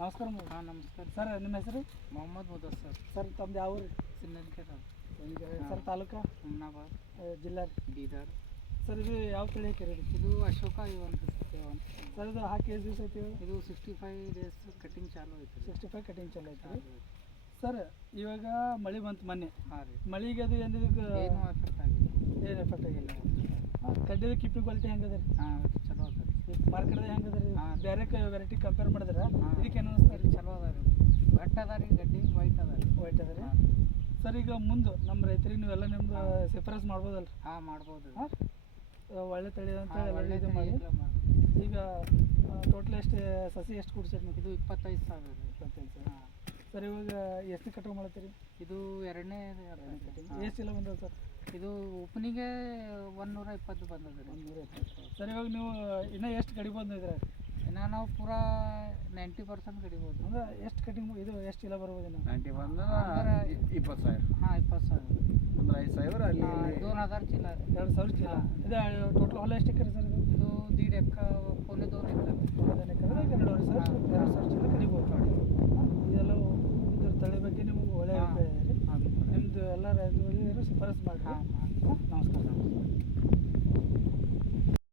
ನಮಸ್ಕಾರ ಹಾಂ ನಮಸ್ಕಾರ ಸರ್. ನಿಮ್ಮ ಹೆಸರು? ಮೊಹಮ್ಮದ್ ಮುದಸ್ ಸರ್. ಸರ್ ತಮ್ದು ಯಾವ ಊರು? ಸಿನ್ನನ್ಕೆರೆ ಸರ್ ತಾಲೂಕಾ? ಹುಮ್ನಾಬಾದ್, ಜಿಲ್ಲಾ? ಬೀದರ್. ಸರ್ ಇದು ಯಾವ ತಳಿ ಹಾಕಿರಿ? ಇದು ಅಶೋಕ ಇವನ್ ಸರ್ ಇದು ಹಾಕಿ ಎಷ್ಟು ದಿವಸ ಐತಿ? ಇದು 65 ಡೇಸ್ ಕಟಿಂಗ್ ಚಾಲು ಐತಿ. 65 ಕಟಿಂಗ್ ಚಲೋ ಐತಿ ಸರ್. ಇವಾಗ ಮಳೆ ಬಂತು ಮೊನ್ನೆ. ಹಾಂ ರೀ. ಮಳೆಗೆ ಅದು ಏನಿದಕ್ಕೆ ಏನು ಎಫೆಕ್ಟ್ ಆಗಿಲ್ಲ. ಏನು ಎಫೆಕ್ಟ್ ಆಗಿಲ್ಲ. ಕಡ್ಡಿದ ಕಿಪ್ಪಿ ಕ್ವಾಲಿಟಿ ಹೆಂಗದ ರೀ? ಹಾಂ ಚಲೋ ಅದ ರೀ. ಮಾರ್ಕೆಟ್ದಾಗ ಹೆಂಗದ ರೀ? ಬೇರೆ ವೆರೈಟಿ ಕಂಪೇರ್ ಮಾಡಿದ್ರೆ ಇದಕ್ಕೆ ಏನು ಅನಿಸ್ತಾರೆ ರೀ? ಚಲೋ ಅದ ರೀ. ಗಟ್ಟ ಅದ ರೀ ಗಡ್ಡಿ, ವೈಟ್ ಅದ ರೀ. ವೈಟ್ ಅದ ರೀ. ಸರ್ ಈಗ ಮುಂದೆ ನಮ್ಮ ರೈತರಿಗೆ ನೀವೆಲ್ಲ ನಿಮ್ದು ಶಿಫಾರಸ್ ಮಾಡ್ಬೋದಲ್ಲ? ಹಾಂ ಮಾಡ್ಬೋದು. ಒಳ್ಳೆ ತಳಿ ಅಂತ ಒಳ್ಳೆ ಇದು ಮಾಡಿ. ಈಗ ಟೋಟಲ್ ಎಷ್ಟು ಸಸಿ ಎಷ್ಟು ಕೊಡ್ಸೀರಿ ನೀವು? ಇದು 25,000 ರೀ. 25,000. ಸರ್ ಇವಾಗ ಎಷ್ಟು ಕಟಾವು ಮಾಡ್ತೀರಿ? ಇದು ಎರಡನೇ ಕಟಿಂಗ್ ಎಷ್ಟು ಇಲ್ಲ ಬಂದದ ಸರ್? ಇದು ಓಪನಿಗೆ 120 ಬಂದದ ರೀ. 120. ಸರ್ ಇವಾಗ ನೀವು ಇನ್ನೂ ಎಷ್ಟು ಕಡಿಬೋದು ಇದ್ರೆ? ಇನ್ನು ನಾವು ಪೂರಾ 90% ಕಡಿಬೋದು. ಅಂದ್ರೆ ಎಷ್ಟು ಕಟಿಂಗ್ ಇದು ಎಷ್ಟು ಇಲ್ಲ ಬರ್ಬೋದು? ಇನ್ನು 90 ಬಂದ್ರೆ 20,000. ಹಾಂ 20,000 ಅಂದ್ರೆ 5,000 ಅಲ್ಲಿ 2,000 ಚೀಲ ರೀ. 2,000 ಚೀಲ. ಇದು ಟೋಟಲ್ ಹೊಲ ಎಷ್ಟು ಎಕರೆ ಸರ್? ಇದು 1.5 ಎಕರೆ, ಪೌನೆ 2 ಎಕರೆ. 2 ಎಕರೆ 2,000 ಚೀಲ ಕಡಿಬೋದು ನೋಡಿ. ಇದೆಲ್ಲ ಇದ್ರ ತಳಿ ಬಗ್ಗೆ ನಿಮಗೆ ಒಳ್ಳೆಯ ಅಭಿಪ್ರಾಯ ಇದೆ. ನಿಮ್ಮದು ಎಲ್ಲ ರೈತರಿಗೆ ಶಿಫಾರಸ್ ಮಾಡಿ. ಹಾಂ ನಮಸ್ಕಾರ.